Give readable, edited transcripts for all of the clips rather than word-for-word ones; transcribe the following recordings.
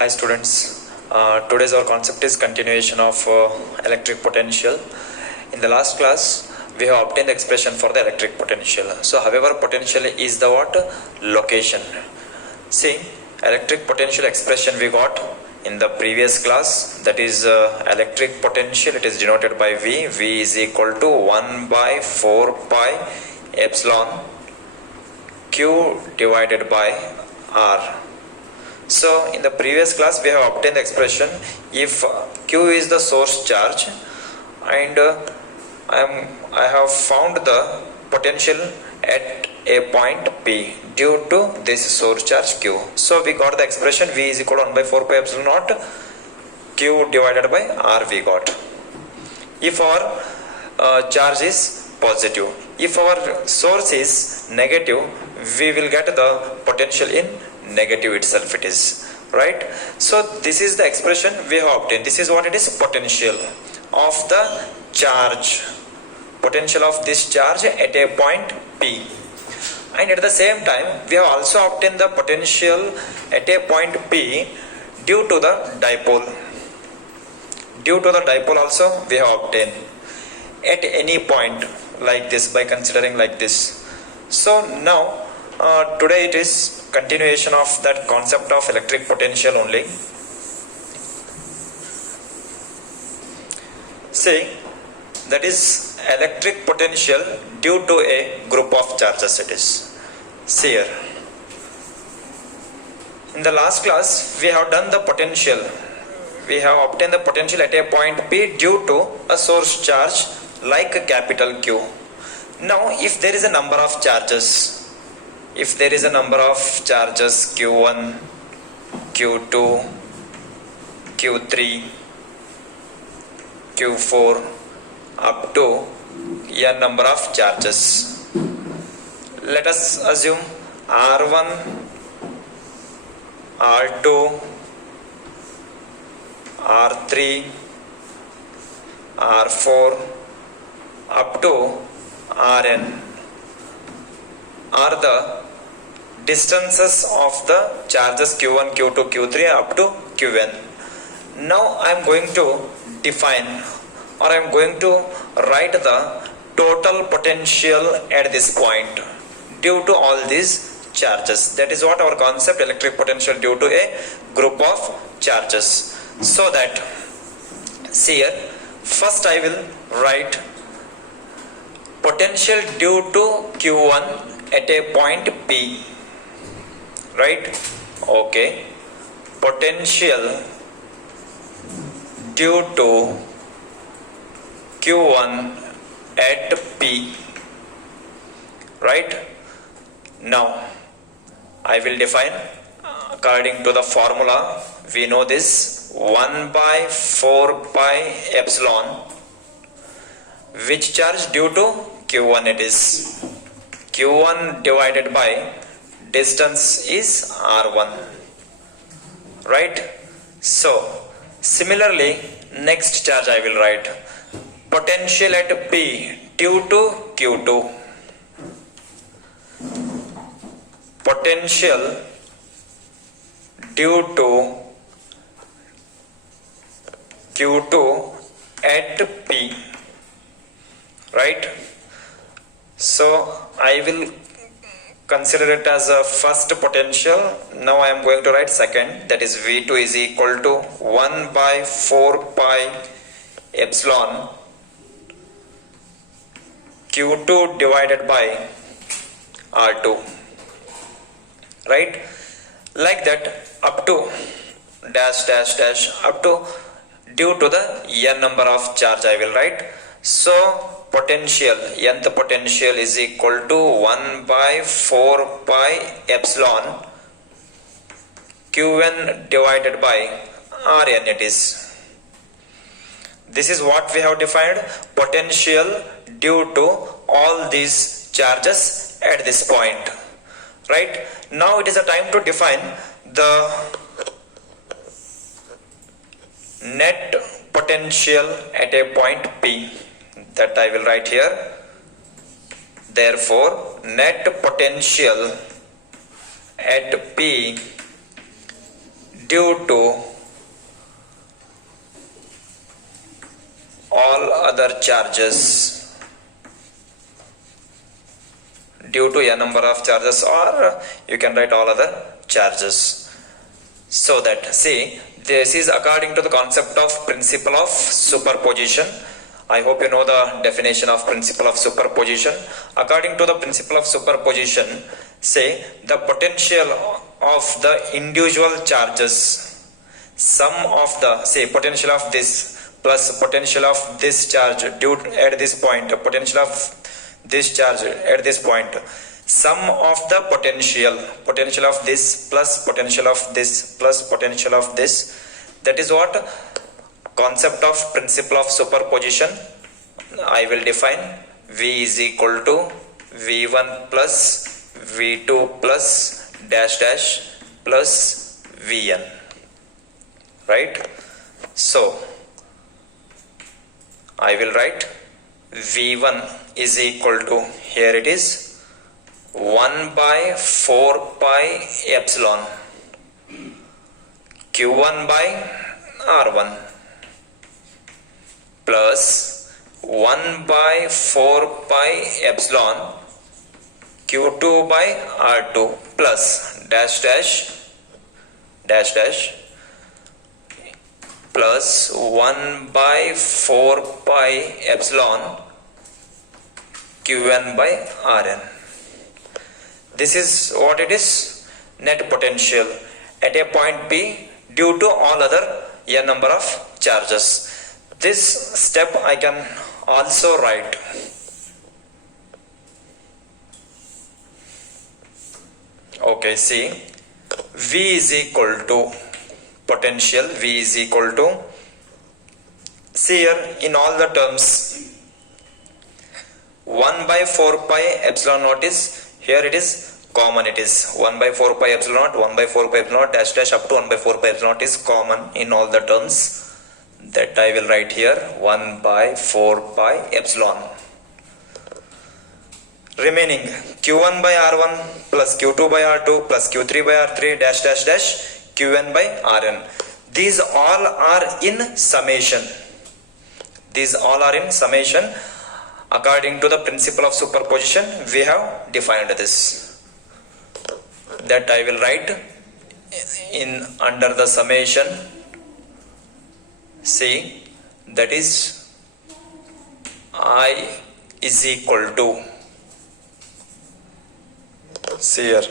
Hi students, today's our concept is continuation of electric potential. In the last class we have obtained the expression for the electric potential. So however potential is the what? Location. See, electric potential expression we got in the previous class, that is electric potential, it is denoted by V. V is equal to 1 by 4 pi epsilon Q divided by R. So in the previous class we have obtained the expression if Q is the source charge and I have found the potential at a point P due to this source charge Q. So we got the expression V is equal to 1 by 4 pi epsilon naught Q divided by R we got. If our charge is positive, if our source is negative, we will get the potential in negative itself, it is right. So this is the expression we have obtained. This is what it is, potential of the charge, potential of this charge at a point P. And at the same time we have also obtained the potential at a point P due to the dipole. Due to the dipole also we have obtained at any point like this by considering like this. So now today it is continuation of that concept of electric potential only. See, that is electric potential due to a group of charges, it is. See here, in the last class we have done the potential, we have obtained the potential at a point P due to a source charge like a capital Q. Now if there is a number of charges, if there is a number of charges Q1, Q2, Q3, Q4 up to n number of charges. Let us assume R1, R2, R3, R4 up to Rn are the distances of the charges Q1, Q2, Q3 up to Qn. Now I am going to define, or I am going to write the total potential at this point due to all these charges. That is what our concept, electric potential due to a group of charges. So that, see here, first I will write potential due to Q1 at a point P, right? Okay, potential due to Q1 at P, right? Now I will define according to the formula. We know this 1 by 4 pi epsilon, which charge due to Q1 it is. Q1 divided by distance is R1, right? So similarly next charge I will write potential at P due to Q2, potential due to Q2 at P, right? So I will consider it as a first potential. Now I am going to write second, that is V2 is equal to 1 by 4 pi epsilon Q2 divided by R2, right? Like that up to dash dash dash up to due to the n number of charge I will write. So potential, nth potential is equal to 1 by 4 pi epsilon Qn divided by Rn it is. This is what we have defined, potential due to all these charges at this point, right? Now it is a time to define the net potential at a point P, that I will write here. Therefore net potential at P due to all other charges, due to a number of charges, or you can write all other charges. So that, see, this is according to the concept of principle of superposition. I hope you know the definition of principle of superposition. According to the principle of superposition, say the potential of the individual charges, sum of the, say, potential of this plus potential of this charge due at this point, potential of this charge at this point, sum of the potential of this plus potential of this plus potential of this, that is what concept of principle of superposition. I will define V is equal to V1 plus V2 plus dash dash plus Vn, right? So I will write V1 is equal to, here it is, 1 by 4 pi epsilon Q1 by R1 plus 1 by 4 pi epsilon Q2 by R2 plus dash dash dash dash plus 1 by 4 pi epsilon Qn by Rn. This is what it is, net potential at a point P due to all other n number of charges. This step I can also write okay, see, V is equal to potential, V is equal to, see here in all the terms, 1 by 4 pi epsilon naught is, here it is common, it is 1 by 4 pi epsilon naught, 1 by 4 pi epsilon naught dash dash up to 1 by 4 pi epsilon naught is common in all the terms, that I will write here 1 by 4 pi epsilon. Remaining Q1 by R1 plus Q2 by R2 plus Q3 by R3 dash dash dash Qn by Rn. These all are in summation. These all are in summation. According to the principle of superposition, we have defined this. That I will write in under the summation. See, that is I is equal to, see here,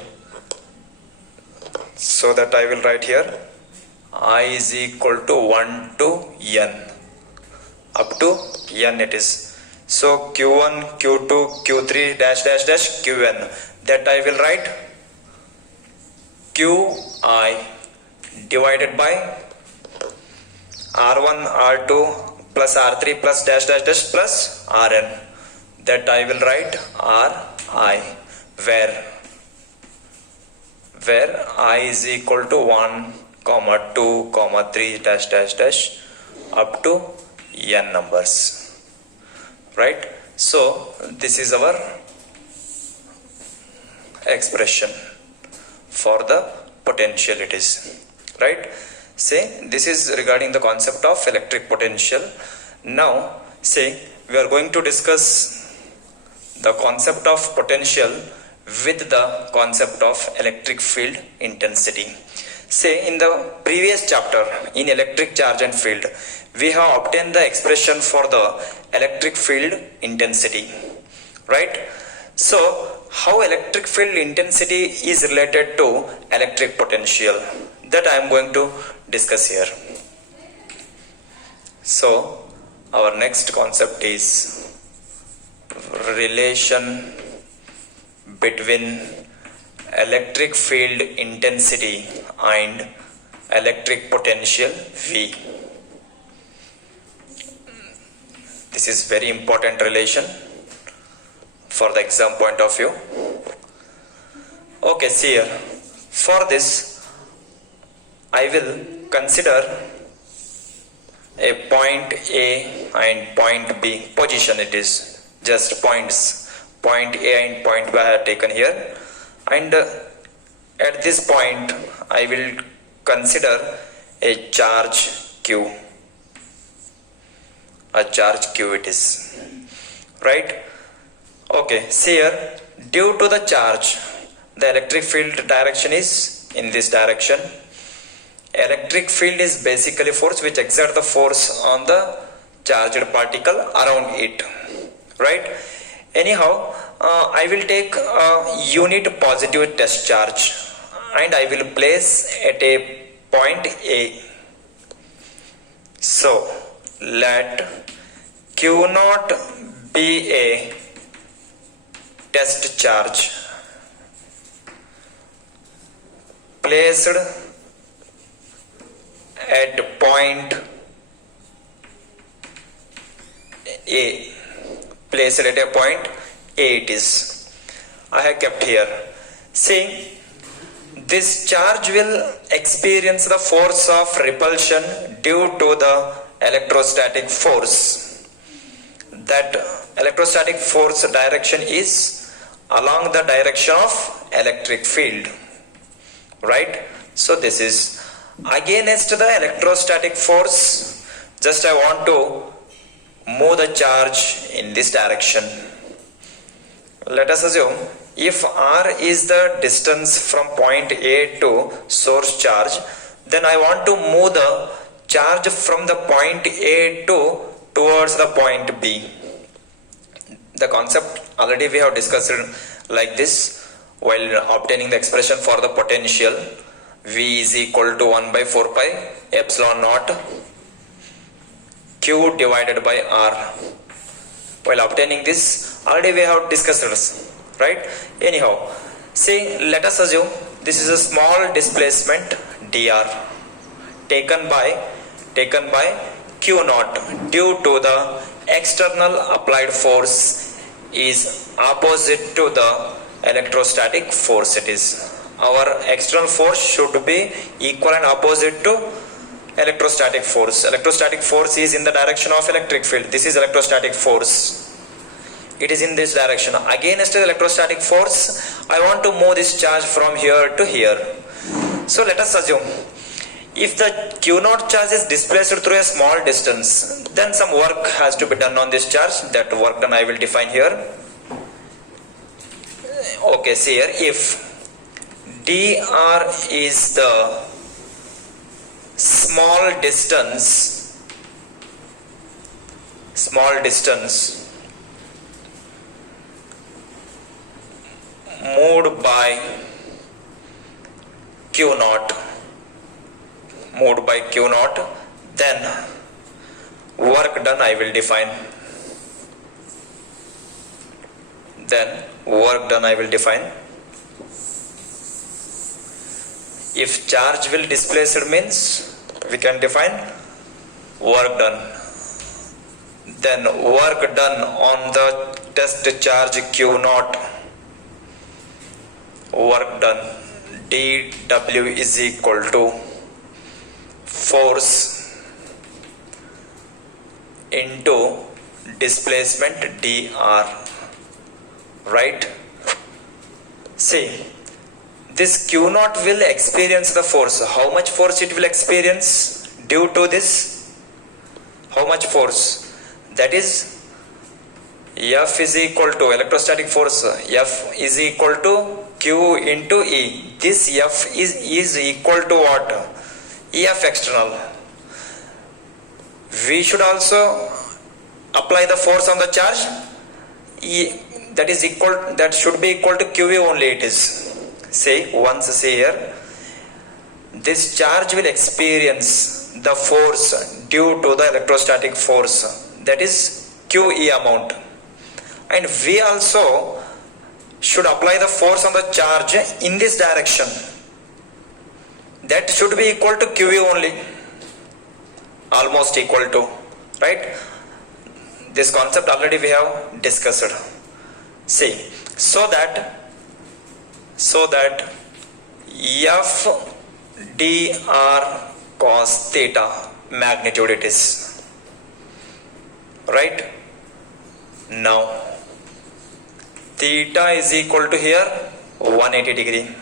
so that I will write here I is equal to 1 to n, up to n it is. So Q1, Q2, Q3 dash dash dash Qn, that I will write Qi divided by R1, R2 plus R3 plus dash dash dash plus Rn, that I will write Ri, where I is equal to 1, 2, 3 dash dash dash up to n numbers, right? So this is our expression for the potentialities, right? Say this is regarding the concept of electric potential. Now say we are going to discuss the concept of potential with the concept of electric field intensity. Say in the previous chapter in electric charge and field, we have obtained the expression for the electric field intensity, right? So how electric field intensity is related to electric potential, that I am going to discuss here. So our next concept is relation between electric field intensity and electric potential V. This is very important relation for the exam point of view. Okay, see here. For this, I will consider a point A and point B. Position it is, just points. Point A and point B I have taken here. And at this point, I will consider a charge q. A charge q it is, right? Okay, see here, due to the charge, the electric field direction is in this direction. Electric field is basically force which exert the force on the charged particle around it, right? Anyhow, I will take a unit positive test charge and I will place at a point A. So let Q naught be a test charge placed at point A. Placed at a point A it is. I have kept here. See, this charge will experience the force of repulsion due to the electrostatic force. That electrostatic force direction is along the direction of electric field, right? So this is against the electrostatic force. Just I want to move the charge in this direction. Let us assume if R is the distance from point A to source charge, then I want to move the charge from the point A to towards the point B. The concept already we have discussed like this while obtaining the expression for the potential. V is equal to 1 by 4 pi epsilon naught Q divided by R. While obtaining this already we have discussed this, right? Anyhow, see, let us assume this is a small displacement dr taken by Q naught due to the external applied force is opposite to the electrostatic force. It is our external force should be equal and opposite to electrostatic force. Electrostatic force is in the direction of electric field. This is electrostatic force. It is in this direction. Against the electrostatic force, I want to move this charge from here to here. So let us assume if the Q naught charge is displaced through a small distance, then some work has to be done on this charge. That work done I will define here. Okay, see here, if dr is the small distance moved by Q naught, then work done I will define. If charge will displaced means we can define work done. Then work done on the test charge Q naught, work done dW is equal to force into displacement dr, right? See, this Q naught will experience the force. How much force it will experience due to this? How much force? That is F is equal to electrostatic force. F is equal to Q into E. This F is equal to what? EF external. We should also apply the force on the charge. That should be equal to QE only it is. See, once see here, this charge will experience the force due to the electrostatic force, that is QE amount, and we also should apply the force on the charge in this direction. That should be equal to QE only, almost equal to, right? This concept already we have discussed. See, so that F dr cos theta magnitude it is, right? Now theta is equal to here 180 degree.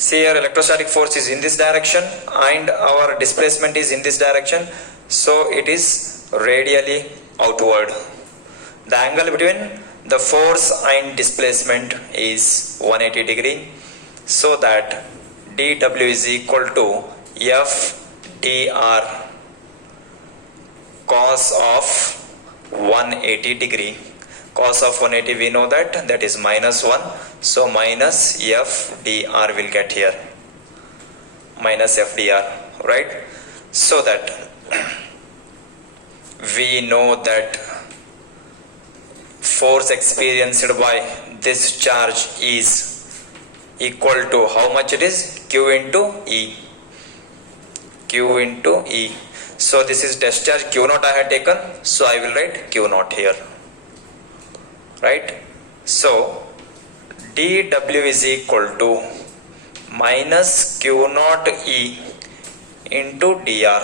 See here, electrostatic force is in this direction and our displacement is in this direction, so it is radially outward. The angle between the force and displacement is 180 degree, so that dW is equal to F dr cos of 180 degree. Cos of 180 we know that is -1, so minus F dr will get here, minus F dr, right? So that we know that force experienced by this charge is equal to how much it is? Q into E. Q into E. So this is discharge Q naught I had taken, so I will write Q naught here, right? So dW is equal to minus Q naught E into dr,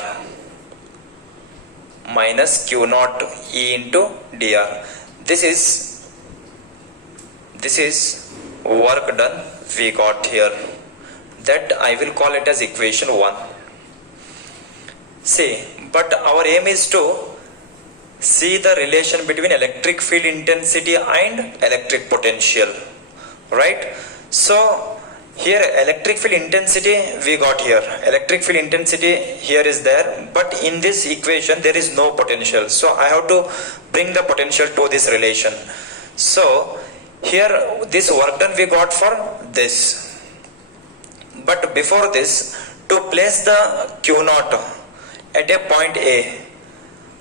minus Q naught E into dr. This is work done we got here, that I will call it as equation 1. See, but our aim is to see the relation between electric field intensity and electric potential, right? So here electric field intensity we got here, electric field intensity here is there, but in this equation there is no potential, so I have to bring the potential to this relation. So here this work done we got for this, but before this, to place the Q naught at a point A,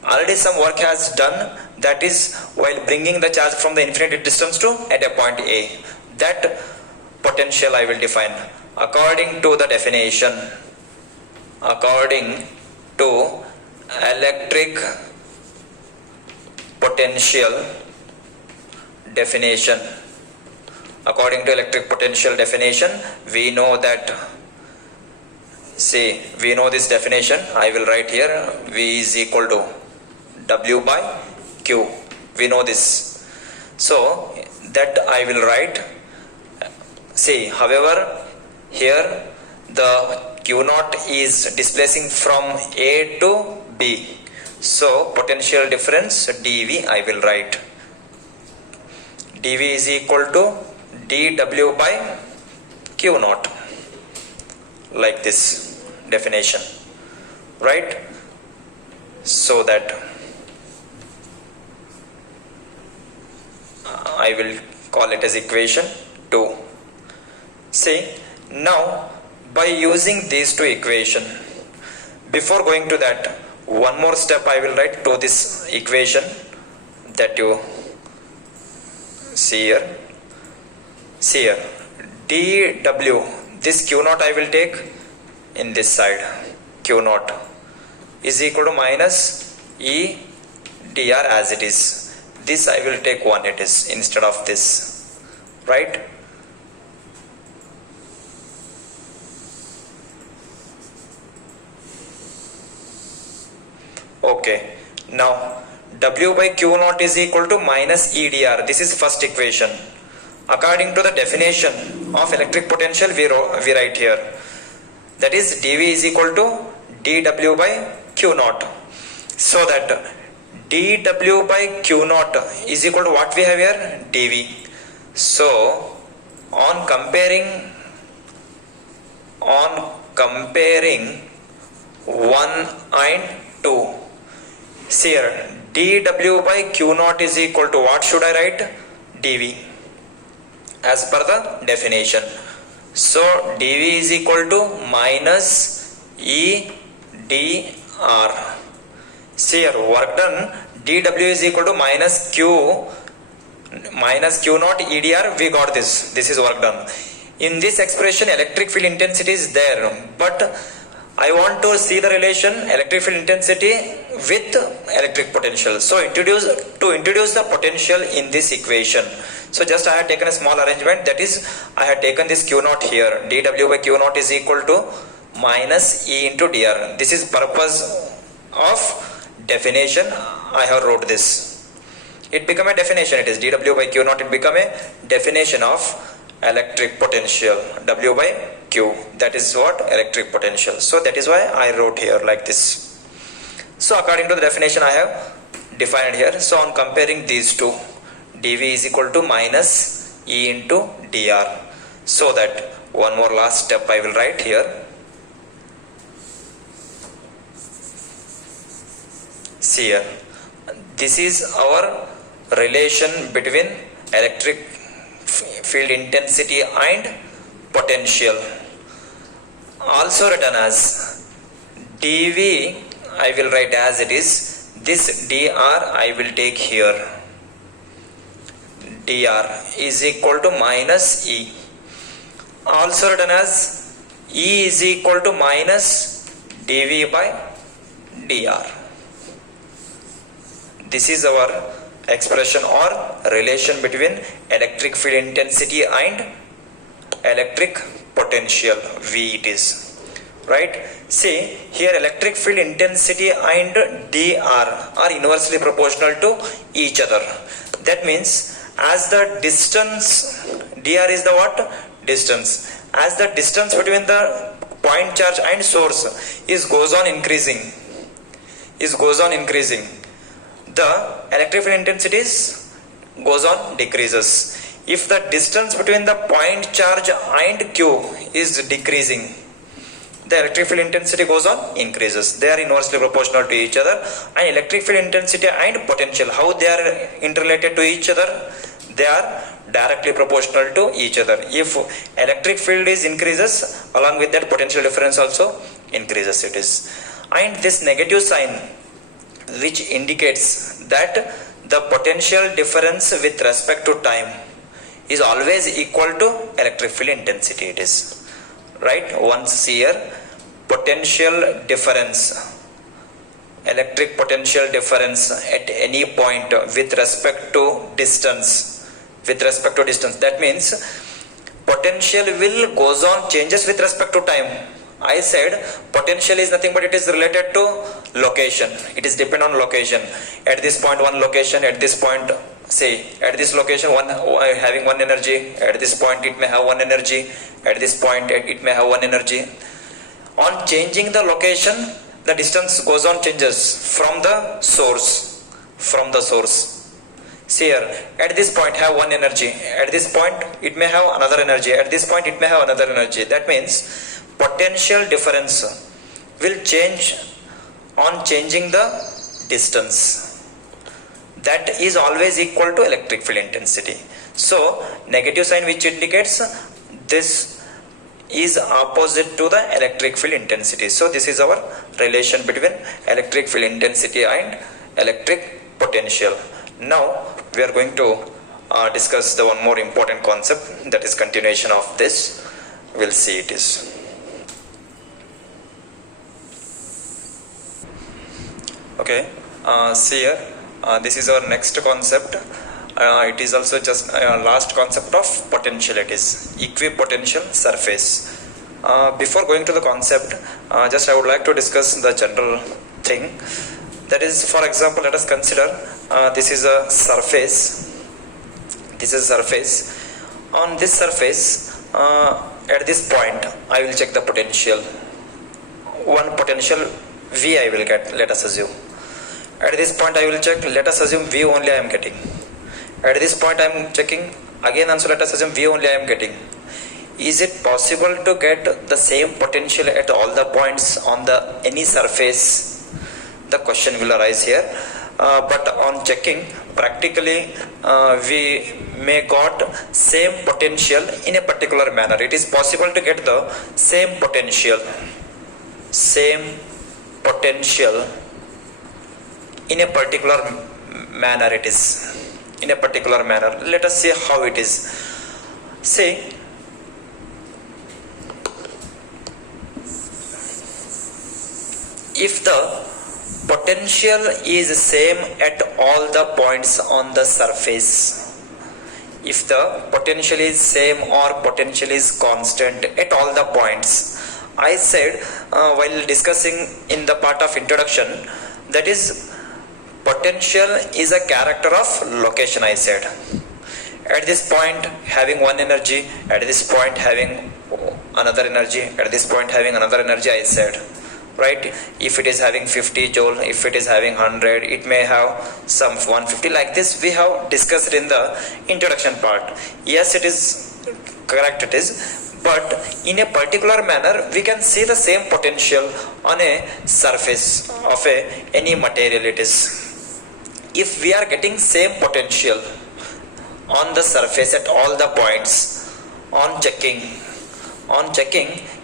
already some work has done, that is while bringing the charge from the infinite distance to at a point A. That potential I will define according to the definition, according to electric potential definition. According to electric potential definition, we know that, see, we know this definition. I will write here, V is equal to W by Q. We know this, so that I will write. See, however, here the Q naught is displacing from A to B, so potential difference dV I will write. dV is equal to dW by Q naught, like this definition, right? So that I will call it as equation 2. See, now by using these two equations, before going to that, one more step I will write to this equation that you see here. See here, dW, this Q naught I will take in this side, Q naught is equal to minus E dr as it is. This I will take 1 it is instead of this, right? Okay, now W by Q naught is equal to minus E dr. This is first equation. According to the definition of electric potential, we write here, that is dV is equal to dW by Q naught. So that dW by Q naught is equal to what we have here, dV. So on comparing 1 and 2, see here, dW by Q naught is equal to what should I write? dV, as per the definition. So dV is equal to minus E dr. See here, work done, dW is equal to minus Q naught E dr. We got this. This is work done. In this expression, electric field intensity is there, but I want to see the relation electric field intensity with electric potential. So to introduce the potential in this equation, so just I had taken a small arrangement, that is I had taken this Q naught here, dW by Q naught is equal to minus E into dr. This is purpose of definition. I have wrote this. It become a definition. It is dW by Q naught. It become a definition of electric potential, W by Q. That is what? Electric potential. So that is why I wrote here like this. So according to the definition I have defined here. So on comparing these two, dV is equal to minus E into dr. So that one more last step I will write here. See here, this is our relation between electric field intensity and potential, also written as dV. I will write as it is. This dr I will take here. Dr is equal to minus E, also written as E is equal to minus dV by dr. This is our expression or relation between electric field intensity and electric potential, V it is, right? See here, electric field intensity and dr are inversely proportional to each other. That means as the distance, dr is the what? Distance. As the distance between the point charge and source goes on increasing, the electric field intensity goes on decreases. If the distance between the point charge and Q is decreasing, the electric field intensity goes on increases. They are inversely proportional to each other. And electric field intensity and potential, how they are interrelated to each other? They are directly proportional to each other. If electric field is increases, along with that potential difference also increases it is. And this negative sign, which indicates that the potential difference with respect to time is always equal to electric field intensity, it is, right? Once here, potential difference, electric potential difference at any point with respect to distance, that means potential will goes on changes with respect to time. I said potential is nothing but it is related to location. It is depend on location. At this point one location, at this point, say at this location one having one energy, at this point it may have one energy, at this point it may have one energy. On changing the location, the distance goes on changes from the source. See here, at this point have one energy, at this point it may have another energy, at this point it may have another energy. That means potential difference will change on changing the distance. That is always equal to electric field intensity. So negative sign which indicates this is opposite to the electric field intensity. So this is our relation between electric field intensity and electric potential. Now we are going to discuss the one more important concept, that is continuation of this. We'll see it is. Okay, see here, this is our next concept. It is also just last concept of potential, it is equipotential surface. Before going to the concept, just I would like to discuss the general thing. That is, for example, let us consider this is a surface. On this surface, at this point I will check the potential. One potential V I will get, let us assume. At this point I will check, let us assume V only I am getting. At this point I am checking, again also let us assume V only I am getting. Is it possible to get the same potential at all the points on the any surface? The question will arise here. But on checking, practically we may got same potential in a particular manner. It is possible to get the same potential in a particular manner. It is in a particular manner. Let us see how it is. Say if the potential is same at all the points on the surface, if the potential is same or potential is constant at all the points, I said while discussing in the part of introduction, that is potential is a character of location. I said at this point having one energy, at this point having another energy, at this point having another energy, I said, right? If it is having 50 joule, if it is having 100, it may have some 150. Like this we have discussed in the introduction part. Yes, it is correct, it is, but in a particular manner we can see the same potential on a surface of any material it is. If we are getting same potential on the surface at all the points, on checking,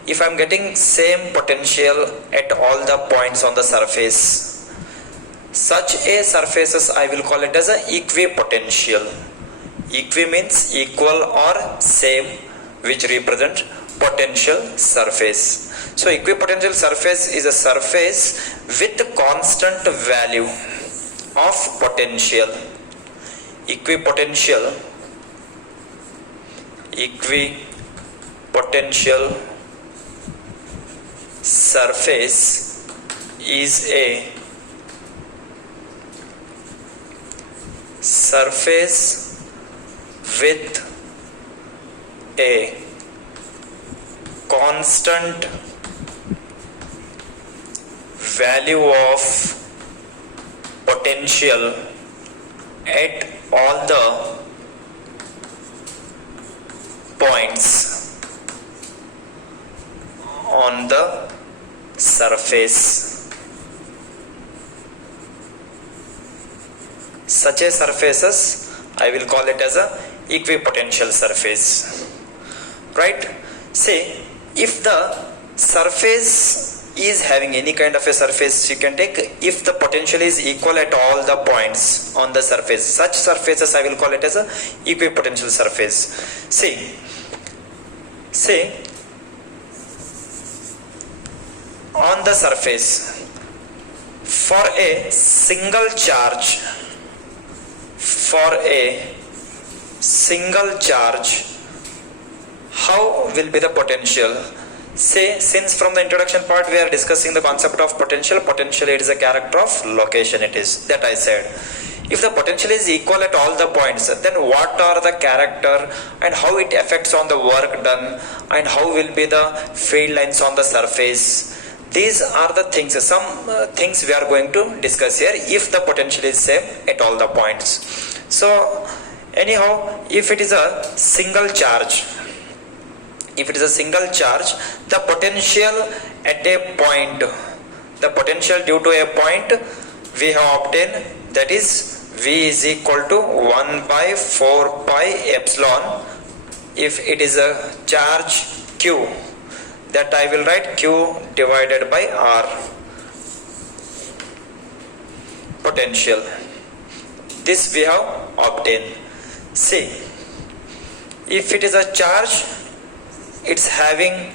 if I am getting same potential at all the points on the surface, such a surfaces I will call it as a equipotential. Equi means equal or same, which represent potential surface. So equipotential surface is a surface with constant value of potential. Equipotential surface is a surface with a constant value of potential at all the points on the surface. Such a surfaces I will call it as a equipotential surface, right? Say if the surface is having any kind of a surface, you can take if the potential is equal at all the points on the surface, such surfaces I will call it as a equipotential surface. Say on the surface for a single charge, how will be the potential? Say, since from the introduction part we are discussing the concept of potential it is a character of location, it is that I said. If the potential is equal at all the points, then what are the character and how it affects on the work done and how will be the field lines on the surface. These are the things, some things we are going to discuss here if the potential is same at all the points. So anyhow, if it is a single charge, the potential at a point, the potential due to a point we have obtained, that is V is equal to 1 by 4 pi epsilon. If it is a charge Q, that I will write Q divided by R potential. This we have obtained. See, if it is a charge, it's having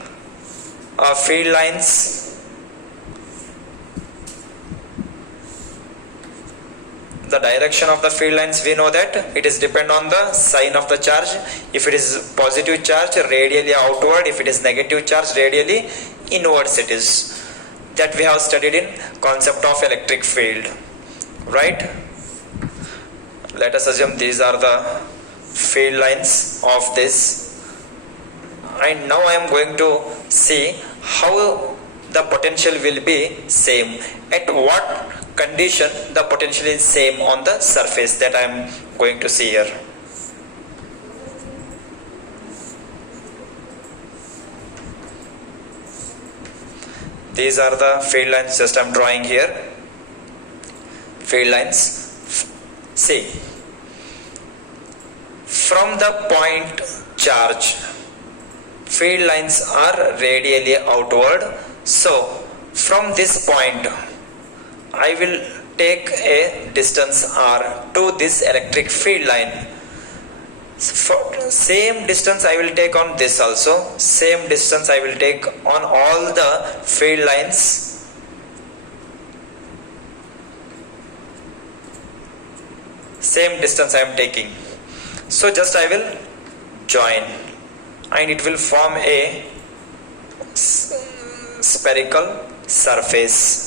field lines the direction of the field lines, we know that it is depend on the sign of the charge. If it is positive charge, radially outward. If it is negative charge, radially inwards it is. That we have studied in concept of electric field, right? Let us assume these are the field lines of this, and now I am going to see how the potential will be same. At what condition the potential is same on the surface, that I am going to see here. These are the field lines, just I am drawing here. Field lines. See, from the point charge, field lines are radially outward. So from this point I will take a distance R to this electric field line. Same distance I will take on this also. Same distance I will take on all the field lines. Same distance I am taking. So just I will join and it will form a spherical surface.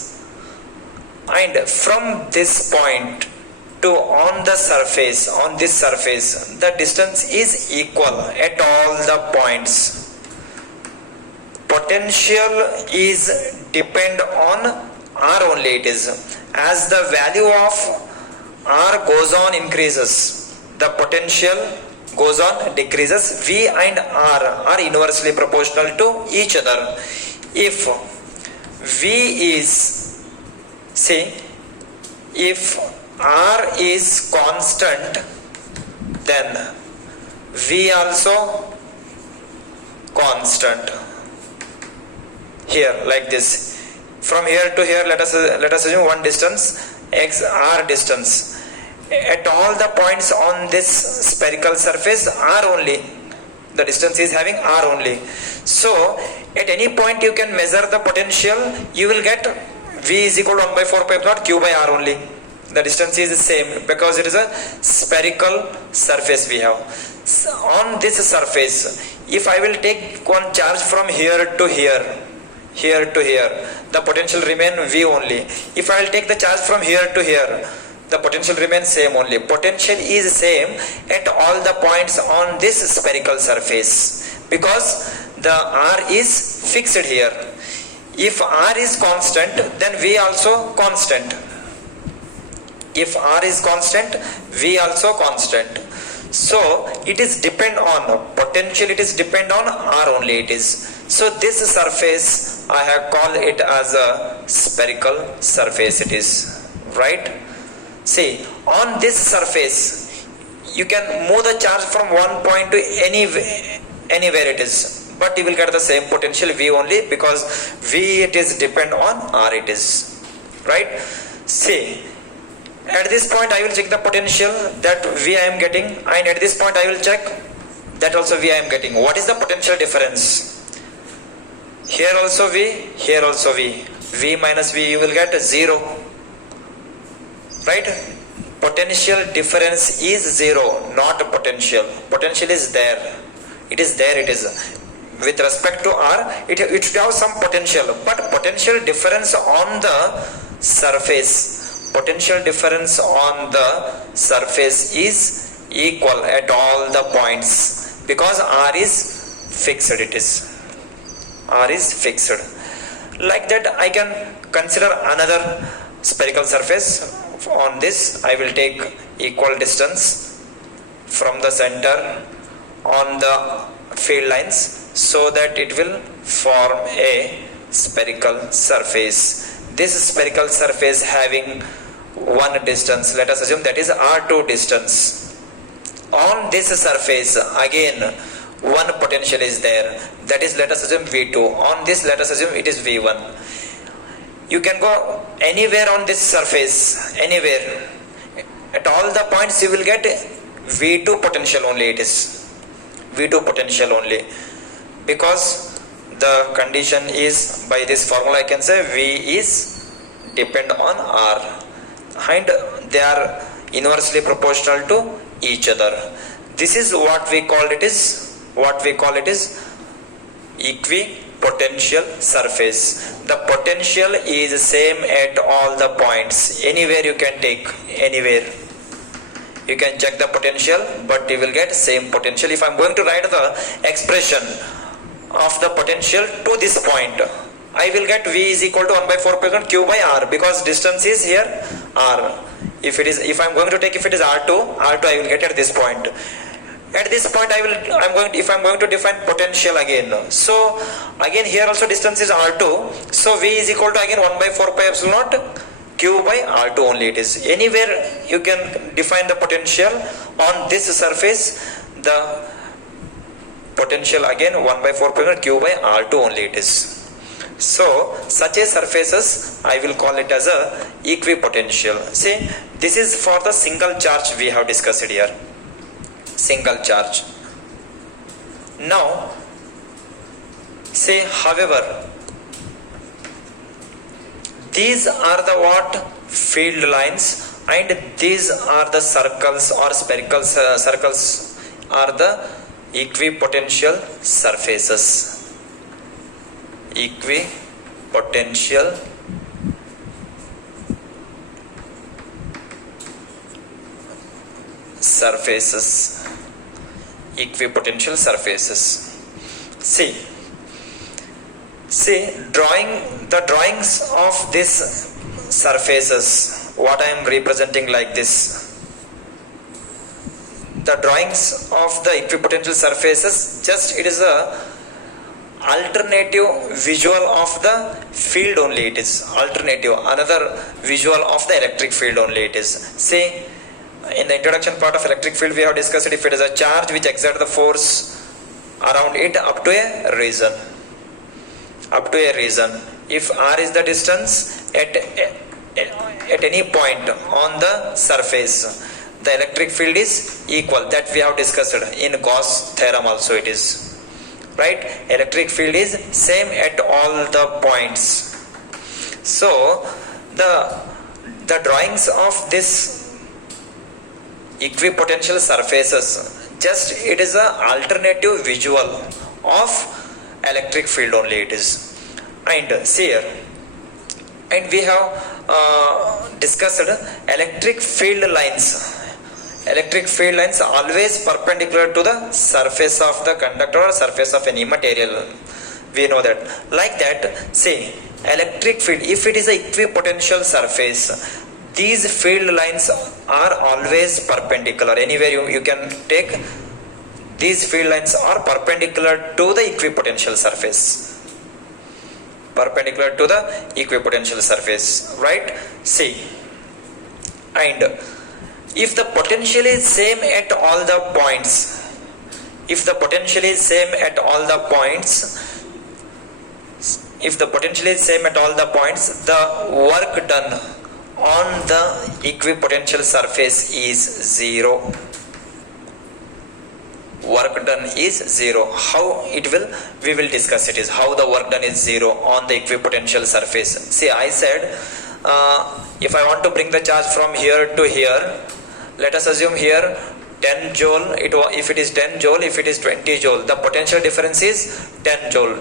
And from this point to on this surface, the distance is equal at all the points. Potential is depend on R only it is. As the value of R goes on increases, the potential goes on decreases. V and R are inversely proportional to each other. If V is, say, if R is constant, then V also constant. Here like this. From here to here, let us assume one distance, x r distance. At all the points on this spherical surface, r only. The distance is having r only. So at any point you can measure the potential. You will get V is equal to 1 by 4 pi epsilon q by r only. The distance is the same because it is a spherical surface we have. So on this surface, if I will take one charge from here to here, the potential remain V only. If I will take the charge from here to here, the potential remains same only. Potential is same at all the points on this spherical surface because the R is fixed here. If R is constant, then V also constant. If R is constant, V also constant. So it is depend on potential, it is depend on R only it is. So this surface I have called it as a spherical surface it is, right? See, on this surface you can move the charge from one point to anywhere it is, but you will get the same potential V only because V it is depend on R it is, right? See, at this point I will check the potential that V I am getting, and at this point I will check that also V I am getting. What is the potential difference? Here also V, here also V. V minus V you will get 0. Right? Potential difference is 0, not potential. Potential is there. It is there, it is. With respect to R, it should have some potential. But potential difference on the surface, potential difference on the surface is equal at all the points because R is fixed it is. R is fixed. Like that I can consider another spherical surface. On this I will take equal distance from the center on the field lines so that it will form a spherical surface. This spherical surface having one distance, let us assume that is R2 distance. On this surface again one potential is there, that is let us assume V2. On this let us assume it is V1. You can go anywhere on this surface, anywhere. At all the points you will get V2 potential only it is. V2 potential only. Because the condition is, by this formula I can say V is depend on R. And they are inversely proportional to each other. This is what we call it is equipotential surface. The potential is same at all the points. Anywhere you can take, anywhere. You can check the potential, but you will get same potential. If I am going to write the expression of the potential to this point, I will get V is equal to 1 by 4 pi epsilon q by R because distance is here R. If I am going to take, if it is R2 I will get at this point. At this point if I am going to define potential again. So again here also distance is R2. So V is equal to again 1 by 4 pi epsilon naught q by R2 only it is. Anywhere you can define the potential on this surface, the potential again 1 by 4 pi epsilon q by R2 only it is. So such a surfaces I will call it as a equipotential. See, this is for the single charge we have discussed here. Single charge. Now say however these are the what field lines and these are the circles or spherical circles are the equipotential surfaces. Equipotential surfaces, equipotential surfaces. See, the drawings of these surfaces, what I am representing like this. The drawings of the equipotential surfaces, just it is a alternative visual of the field only, it is alternative, another visual of the electric field only it is. See, in the introduction part of electric field we have discussed if it is a charge which exerts the force around it up to a region. If r is the distance at any point on the surface, the electric field is equal. That we have discussed in Gauss theorem also it is. Right? Electric field is same at all the points. So the drawings of this equipotential surfaces, just it is a alternative visual of electric field only it is. And see here, and we have discussed electric field lines. Electric field lines always perpendicular to the surface of the conductor or surface of any material. We know that. Like that, say electric field, if it is a equipotential surface, these field lines are always perpendicular. Anywhere you can take, these field lines are perpendicular to the equipotential surface. Perpendicular to the equipotential surface. Right? See. And if the potential is same at all the points, the work done on the equipotential surface is zero. Work done is zero. How it will? We will discuss it is how the work done is zero on the equipotential surface. See, I said if I want to bring the charge from here to here, let us assume here 10 joule, if it is 10 joule, if it is 20 joule, the potential difference is 10 joule.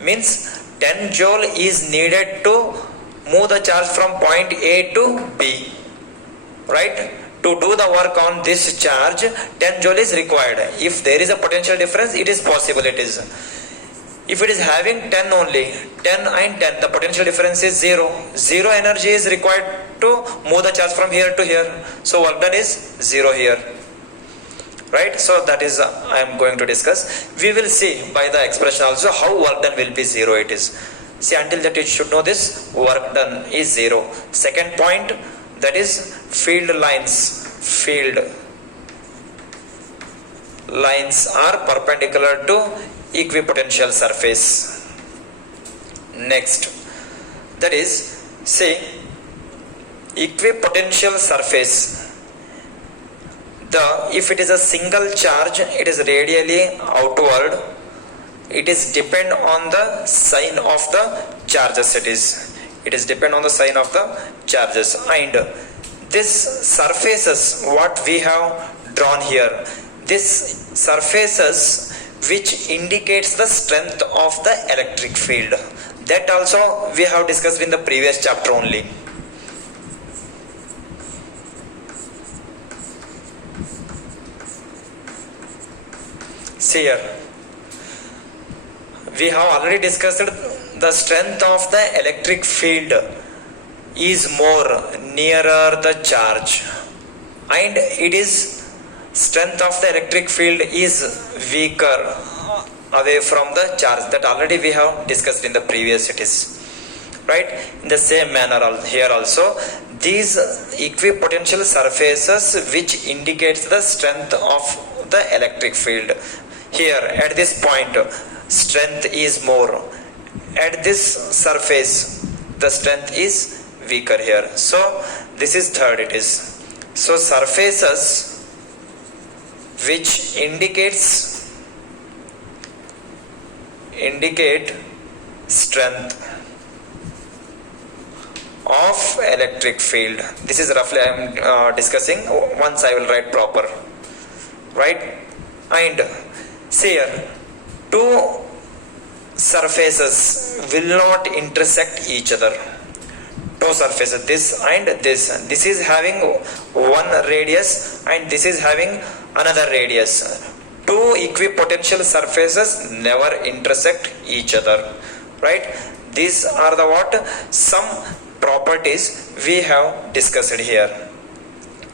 Means 10 joule is needed to move the charge from point A to B. Right? To do the work on this charge, 10 joule is required. If there is a potential difference, it is possible it is. If it is having 10 only, 10 and 10, the potential difference is 0. 0 energy is required to move the charge from here to here. So work done is 0 here. Right? So that is I am going to discuss. We will see by the expression also how work done will be 0 it is. See, until that you should know this, work done is 0. Second point, that is field lines. Field lines are perpendicular to equipotential surface. Next, that is, say, equipotential surface. If it is a single charge, it is radially outward. It is depend on the sign of the charges. It is depend on the sign of the charges. And this surfaces, what we have drawn here, this surfaces which indicates the strength of the electric field. That also we have discussed in the previous chapter only. See here, we have already discussed the strength of the electric field is more nearer the charge, and it is strength of the electric field is weaker away from the charge. That already we have discussed in the previous it is. Right? In the same manner here also, these equipotential surfaces which indicates the strength of the electric field. Here at this point, strength is more. At this surface, the strength is weaker here. So this is third it is. So surfaces which indicate strength of electric field. This is roughly I am discussing. Once I will write proper. Right? And see here, two surfaces will not intersect each other. two surfaces, this and this is having one radius and this is having another radius. Two equipotential surfaces never intersect each other, right? These are the what some properties we have discussed here,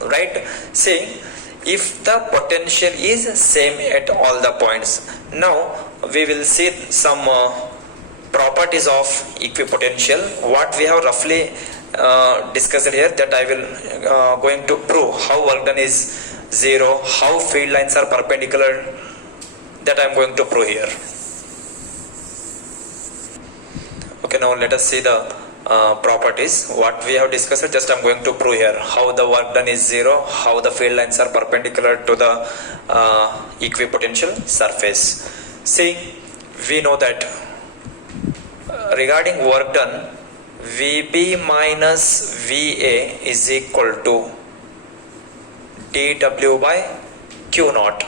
right? See, if the potential is same at all the points, now we will see some properties of equipotential what we have roughly discussed here, that I will going to prove how work done is zero, how field lines are perpendicular, that I am going to prove here. Okay, now let us see the properties what we have discussed. Just I am going to prove here how the work done is zero, how the field lines are perpendicular to the equipotential surface. See, we know that regarding work done, VB minus VA is equal to dW by Q naught.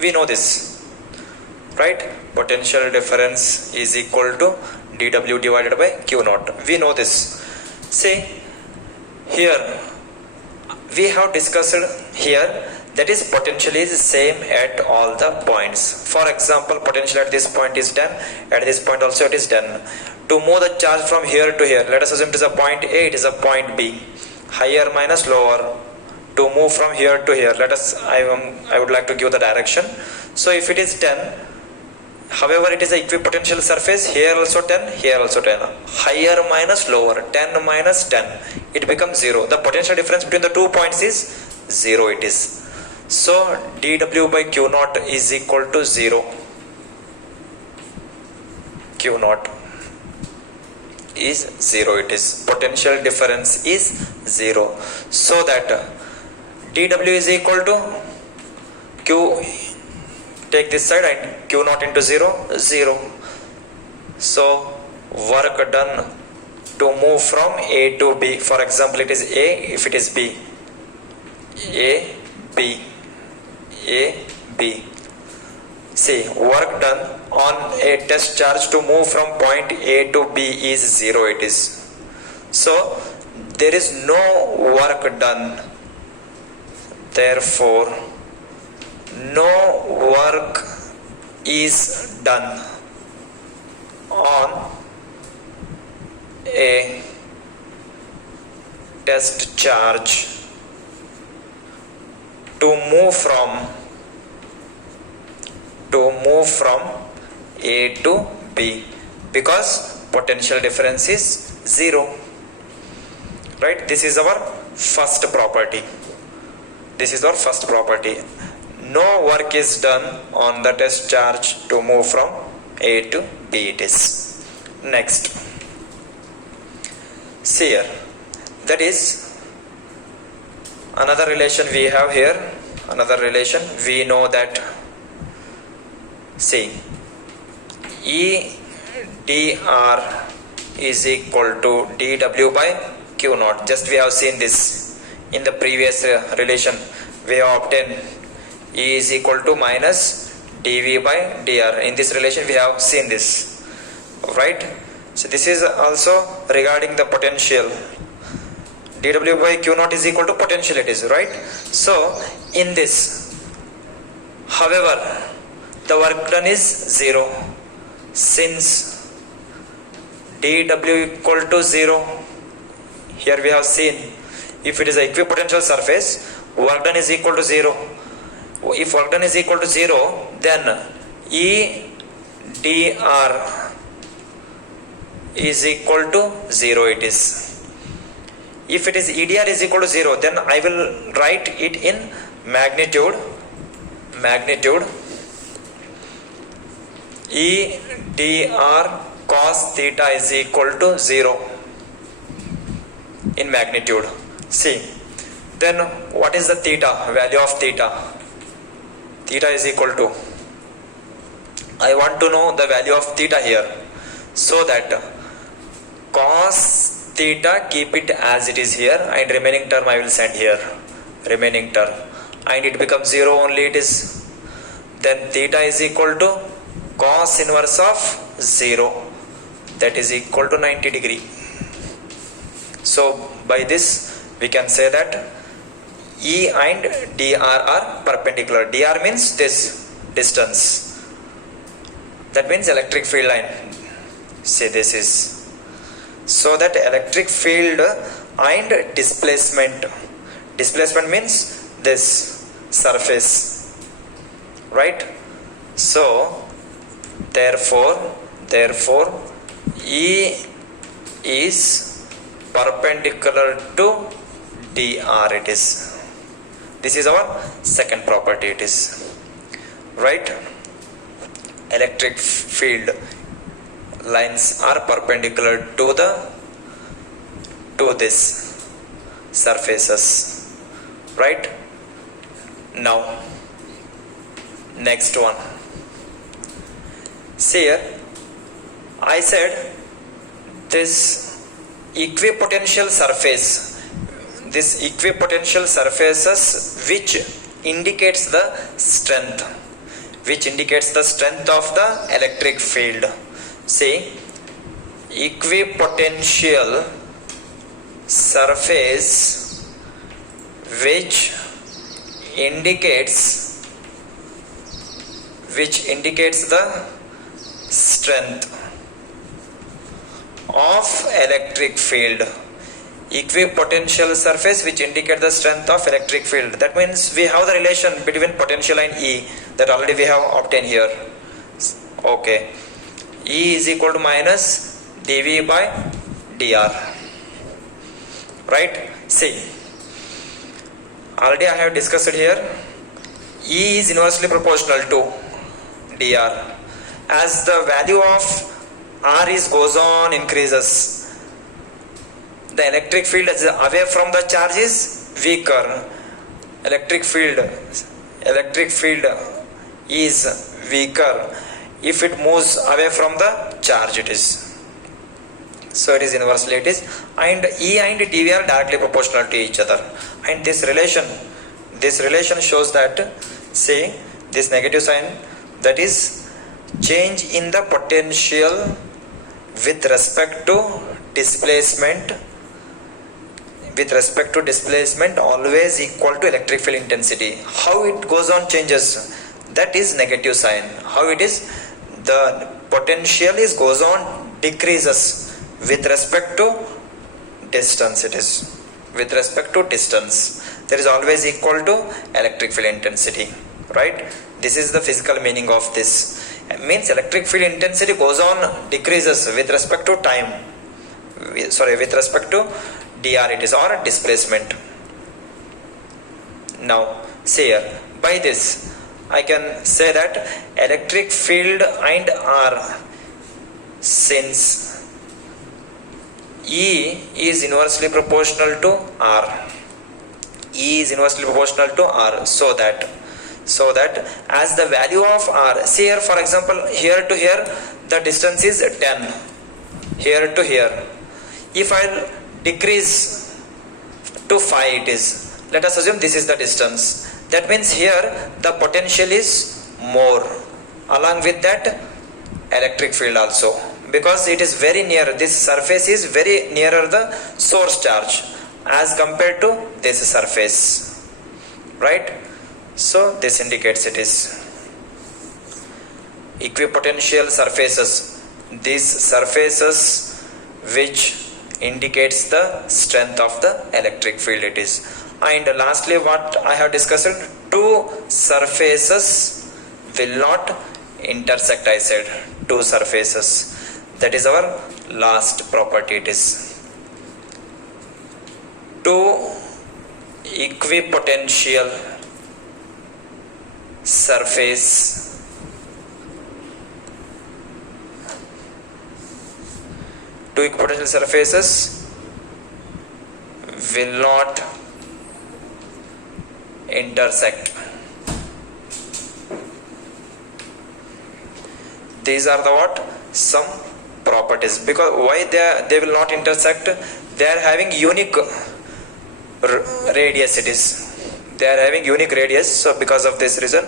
We know this, right? Potential difference is equal to dW divided by Q naught. We know this. See, here we have discussed here that is potential is same at all the points. For example, potential at this point is 10, at this point also it is 10. To move the charge from here to here, let us assume it is a point A, it is a point B, higher minus lower. To move from here to here, I would like to give the direction. So if it is 10, however it is an equipotential surface, here also 10, here also 10, higher minus lower, 10 minus 10, it becomes 0. The potential difference between the 2 points is 0 it is. So dW by Q naught is equal to 0. Q naught is 0 it is. Potential difference is 0. So that dW is equal to Q, take this side and Q naught into 0, 0. So work done to move from A to B, for example it is A, if it is B, A, B, A, B. See, work done on a test charge to move from point A to B is 0 it is. So there is no work done. Therefore, no work is done on a test charge to move from A to B, because potential difference is 0, right? This is our first property. This is our first property. No work is done on the test charge to move from A to B it is. Next, see here, that is another relation we have here, another relation we know that, see, E dr is equal to dW by Q naught. Just we have seen this in the previous relation. We have obtained E is equal to minus dV by dr. In this relation we have seen this, right? So this is also regarding the potential. dW by Q naught is equal to potential it is, right? So in this, however, the work done is 0. Since dW equal to 0, here we have seen if it is a equipotential surface, work done is equal to 0. If work done is equal to 0, then E dr is equal to 0 it is. If it is EDR is equal to 0, then I will write it in magnitude E dr cos theta is equal to 0 in magnitude. See, then what is the theta, value of theta? Theta is equal to, I want to know the value of theta here, so that cos theta, keep it as it is here, and remaining term I will send here, remaining term, and it becomes 0 only it is. Then theta is equal to cos inverse of 0, that is equal to 90 degree. So by this we can say that E and dr are perpendicular. Dr means this distance. That means electric field line. Say this is. So that electric field and displacement. Displacement means this surface. Right? So therefore E is perpendicular to dr it is. This is our second property it is. Right? Electric field lines are perpendicular to this surfaces. Right? Now next one. See here, I said this equipotential surface, this equipotential surfaces which indicates the strength, of the electric field. See, equipotential surface which indicates the strength of electric field. Equipotential surface which indicate the strength of electric field. That means we have the relation between potential and E that already we have obtained here. Okay, E is equal to minus dV by dr. Right? See, already I have discussed here, E is inversely proportional to dr. As the value of R is goes on increases, the electric field is away from the charge is weaker. Electric field is weaker if it moves away from the charge it is. So it is inversely it is, and E and dV are directly proportional to each other. And this relation shows that, say, this negative sign, that is change in the potential with respect to displacement always equal to electric field intensity. How it goes on changes, that is negative sign. How it is, the potential is goes on decreases with respect to distance it is. With respect to distance, there is always equal to electric field intensity. Right? This is the physical meaning of this. It means electric field intensity goes on decreases with respect to time. With respect to dr it is, or displacement. Now see here, by this I can say that electric field and R, since E is inversely proportional to R, so that as the value of R, see here, for example, here to here the distance is 10, here to here. If I decrease to 5 it is, let us assume this is the distance. That means here the potential is more, along with that electric field also, because it is very near, this surface is very nearer the source charge as compared to this surface. Right? So this indicates it is equipotential surfaces, these surfaces which indicates the strength of the electric field it is. And lastly, what I have discussed, two surfaces will not intersect. I said two surfaces, that is our last property it is. Two equipotential surface surfaces will not intersect. These are the what? Some properties. Because why they will not intersect? They are having unique radius it is. They are having unique radius. So because of this reason,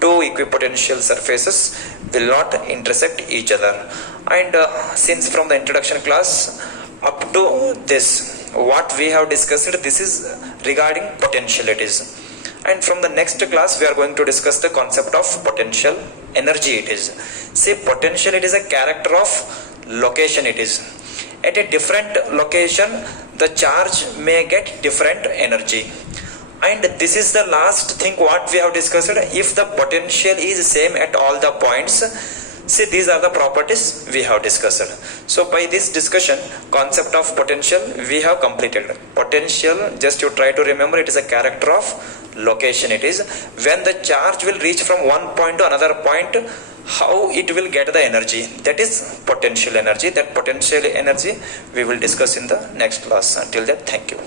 two equipotential surfaces will not intersect each other. And since from the introduction class up to this, what we have discussed, this is regarding potentialities. And from the next class we are going to discuss the concept of potential energy. It is, see, potential, it is a character of location. It is at a different location the charge may get different energy. And this is the last thing what we have discussed. If the potential is same at all the points, see, these are the properties we have discussed. So by this discussion, concept of potential we have completed. Potential, just you try to remember, it is a character of location. It is when the charge will reach from one point to another point, how it will get the energy, that is potential energy. That potential energy we will discuss in the next class. Until then, thank you.